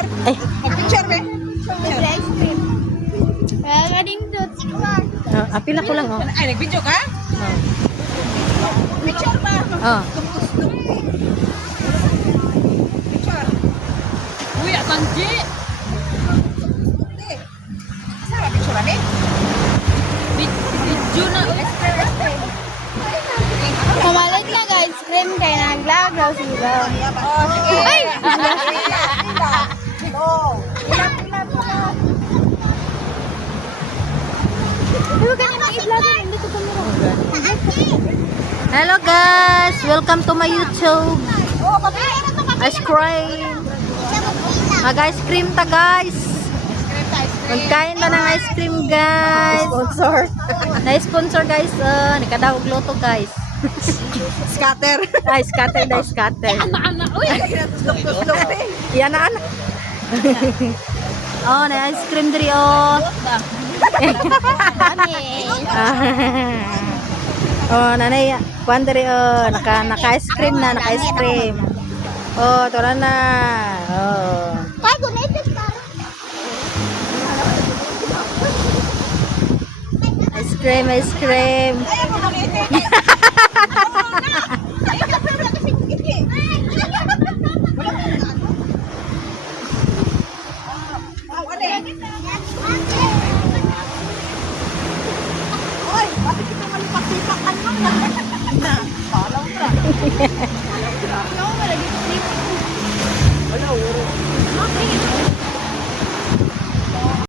Ay. Picture be. Ice cream. Kadindot. Apila ko lang, oh. Ay, nag-video ka? Picture ba? Oh. Picture. Uy, Tanji! Saan ba picture ani? Video na. Kamalit na guys, cream kay naglagaw sila. Oh, sige. Ay! Oh. Pero ganyan ang i-vlog hindi ko tumira. Hello guys, welcome to my YouTube. Oh, pabili. Ice cream. Mag-ice cream ta guys. Magkain na ng ice cream guys. Sponsor. Na-sponsor guys. Nikadahog loto guys. Scatter. Ay, scatter na scatter. Ana, uy! Slok-slok be. Yan na anak. Oh, na ice cream diri oh. Oh, nanay, kuan diri oh, naka-ice cream na, naka-ice cream. Oh, tara na. Oh. Kaya gunitin ka. Ice cream, ice cream. Ay, ako makita. Ay, kapag wala kasi gigi. Wow, ane. Oy, bakit kita malipak-lipakan mo? Na, parang tra.